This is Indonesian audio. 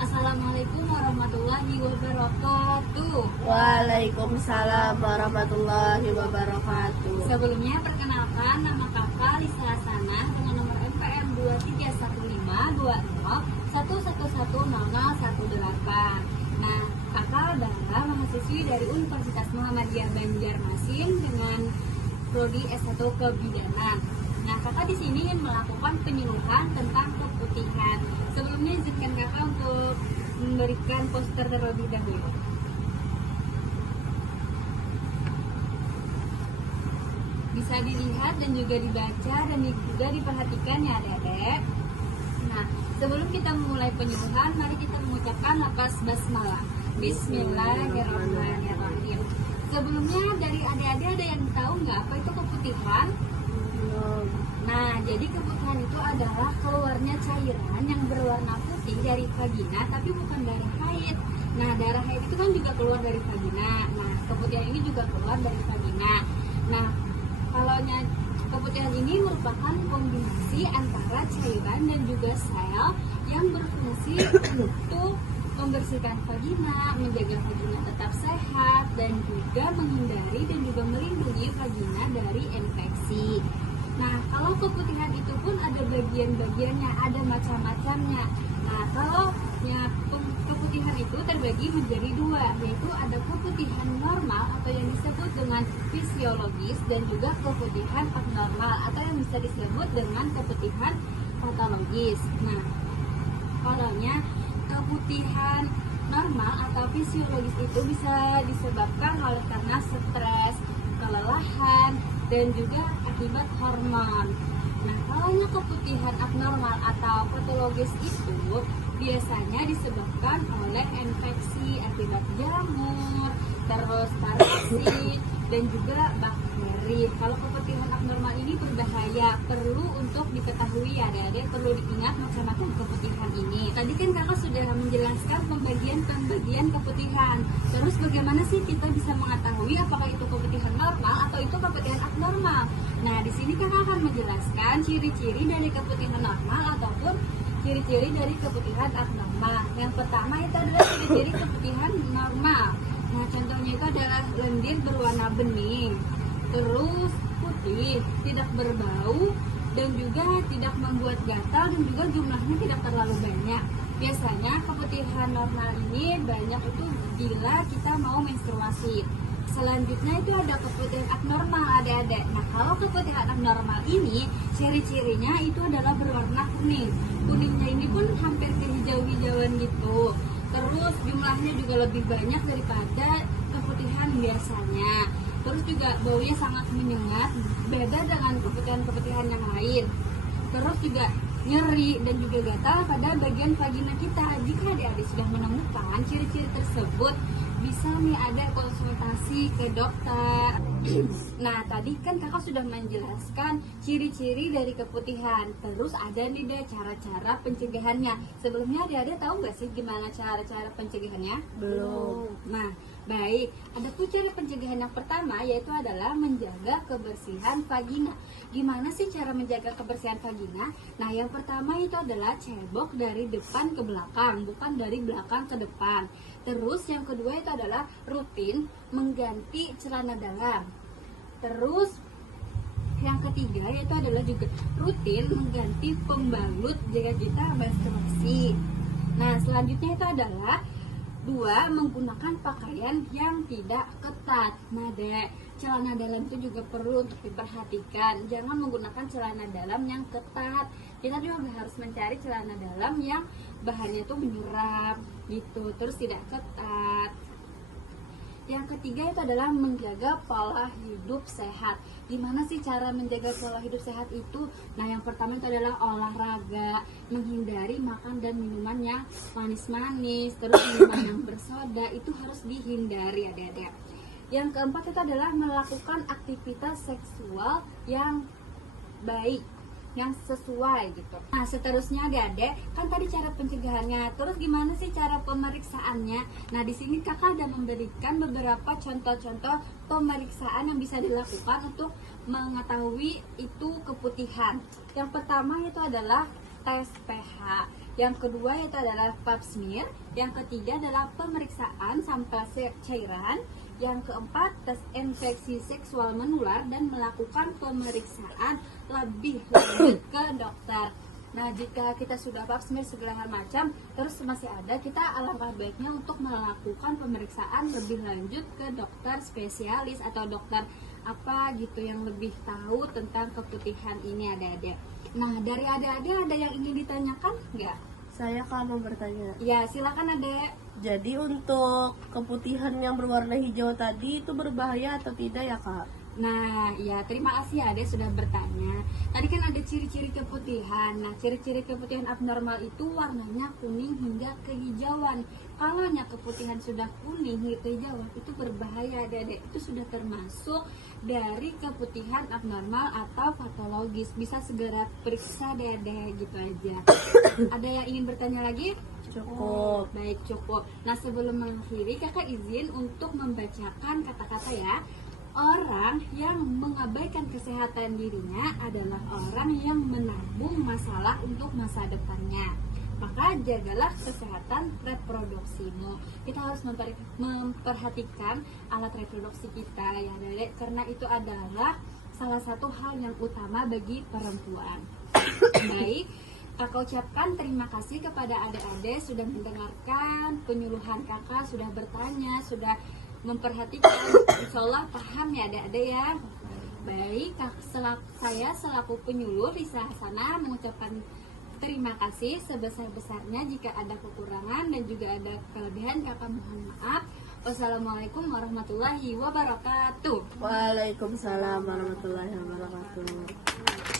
Assalamualaikum warahmatullahi wabarakatuh. Waalaikumsalam warahmatullahi wabarakatuh. Sebelumnya perkenalkan, nama kakak Lisa Hasana dengan nomor NPM 231520111018. Nah, kakak adalah mahasiswi dari Universitas Muhammadiyah Banjarmasin dengan prodi S1 Kebidanan. Nah, kakak di sini ingin melakukan penyuluhan tentang keputihan. Sebelumnya izinkan kakak untuk memberikan poster terlebih dahulu. Bisa dilihat dan juga dibaca dan juga diperhatikan ya adik-adik. Nah, sebelum kita memulai penyuluhan, mari kita mengucapkan lafaz basmalah. Bismillahirrahmanirrahim. Sebelumnya dari adik-adik ada yang tahu nggak apa itu keputihan? Nah, jadi keputihan itu adalah keluarnya cairan yang berwarna putih dari vagina, tapi bukan darah haid. Nah, darah haid itu kan juga keluar dari vagina. Nah, keputihan ini juga keluar dari vagina. Nah, kalau keputihan ini merupakan kombinasi antara cairan dan juga sel yang berfungsi untuk membersihkan vagina, menjaga vagina tetap sehat, dan juga menghindari dan juga melindungi vagina dari infeksi. Nah, kalau keputihan itu pun ada bagian-bagiannya, ada macam-macamnya. Nah, kalau keputihan itu terbagi menjadi dua, yaitu ada keputihan normal atau yang disebut dengan fisiologis dan juga keputihan abnormal atau yang bisa disebut dengan keputihan patologis. Nah, kalaunya keputihan normal atau fisiologis itu bisa disebabkan oleh karena stres, kelelahan, dan juga akibat hormon. Nah, kalau keputihan abnormal atau patologis itu biasanya disebabkan oleh infeksi akibat jamur, terus parasit, dan juga bakteri. Kalau keputihan abnormal ini berbahaya, perlu untuk diketahui ya adik-adik, perlu diingat macam-macam keputihan ini. Tadi kan kakak sudah menjelaskan pembagian keputihan. Terus bagaimana sih kita bisa mengetahui apakah itu keputihan normal atau itu keputihan abnormal? Nah, di sini kakak akan menjelaskan ciri-ciri dari keputihan normal ataupun ciri-ciri dari keputihan abnormal. Yang pertama itu adalah ciri-ciri keputihan normal. Nah, contohnya itu adalah lendir berwarna bening, terus putih, tidak berbau, dan juga tidak membuat gatal, dan juga jumlahnya tidak terlalu banyak. Biasanya keputihan normal ini banyak itu bila kita mau menstruasi. Selanjutnya itu ada keputihan abnormal adik-adik. Nah, kalau keputihan abnormal ini ciri-cirinya itu adalah berwarna kuning. Kuningnya ini pun hampir kehijau-hijauan gitu. Terus jumlahnya juga lebih banyak daripada keputihan biasanya. Terus juga baunya sangat menyengat, beda dengan keputihan-keputihan yang lain. Terus juga nyeri dan juga gatal pada bagian vagina kita. Jika adik-adik sudah menemukan ciri-ciri tersebut, bisa nih ada konsultasi ke dokter. Nah, tadi kan kakak sudah menjelaskan ciri-ciri dari keputihan. Terus ada nih deh cara-cara pencegahannya. Sebelumnya adik-adik tahu nggak sih gimana cara-cara pencegahannya? Belum. Nah, baik. Ada tuh cara pencegahan yang pertama, yaitu adalah menjaga kebersihan vagina. Gimana sih cara menjaga kebersihan vagina? Nah, yang pertama itu adalah cebok dari depan ke belakang, bukan dari belakang ke depan. Terus yang kedua itu adalah rutin mengganti celana dalam. Terus yang ketiga itu adalah juga rutin mengganti pembalut jika kita menstruasi. Nah, selanjutnya itu adalah dua, menggunakan pakaian yang tidak ketat. Nah, celana dalam itu juga perlu untuk diperhatikan. Jangan menggunakan celana dalam yang ketat. Kita juga harus mencari celana dalam yang bahannya itu menyerap gitu, terus tidak ketat. Yang ketiga itu adalah menjaga pola hidup sehat. Gimana sih cara menjaga pola hidup sehat itu? Nah, yang pertama itu adalah olahraga, menghindari makan dan minuman yang manis-manis, terus minuman yang bersoda itu harus dihindari adik-adik. Yang keempat itu adalah melakukan aktivitas seksual yang baik, yang sesuai gitu. Nah, seterusnya adik-adik, kan tadi cara pencegahannya. Terus gimana sih cara pemeriksaannya? Nah, di sini kakak ada memberikan beberapa contoh-contoh pemeriksaan yang bisa dilakukan untuk mengetahui itu keputihan. Yang pertama itu adalah tes pH. Yang kedua itu adalah pap smear. Yang ketiga adalah pemeriksaan sampel cairan. Yang keempat, tes infeksi seksual menular dan melakukan pemeriksaan lebih lanjut ke dokter. Nah, jika kita sudah pap smear segala macam, terus masih ada, kita alangkah baiknya untuk melakukan pemeriksaan lebih lanjut ke dokter spesialis atau dokter apa gitu yang lebih tahu tentang keputihan ini adik-adik. Nah, dari adik-adik ada yang ingin ditanyakan nggak? Saya Kak mau bertanya. Ya, silakan adek. Jadi untuk keputihan yang berwarna hijau tadi itu berbahaya atau tidak ya Kak? Nah, ya terima kasih Ade sudah bertanya. Tadi kan ada ciri-ciri keputihan. Nah, ciri-ciri keputihan abnormal itu warnanya kuning hingga kehijauan. Kalau keputihan sudah kuning hingga kehijauan itu berbahaya, Ade. Itu sudah termasuk dari keputihan abnormal atau patologis. Bisa segera periksa, Ade, gitu aja. Ada yang ingin bertanya lagi? Cukup. Baik, cukup. Nah, sebelum mengakhiri, Kakak izin untuk membacakan kata-kata ya. Orang yang mengabaikan kesehatan dirinya adalah orang yang menabung masalah untuk masa depannya. Maka jagalah kesehatan reproduksimu. Kita harus memperhatikan alat reproduksi kita ya, Dek, karena itu adalah salah satu hal yang utama bagi perempuan. Baik, Kakak ucapkan terima kasih kepada adik-adik sudah mendengarkan penyuluhan Kakak, sudah bertanya, sudah memperhatikan. Insya Allah paham ya adik-adik ya. Baik, saya selaku penyuluh Risa Hasanah mengucapkan terima kasih sebesar-besarnya. Jika ada kekurangan dan juga ada kelebihan, Kakak mohon maaf. Wassalamualaikum warahmatullahi wabarakatuh. Waalaikumsalam warahmatullahi wabarakatuh.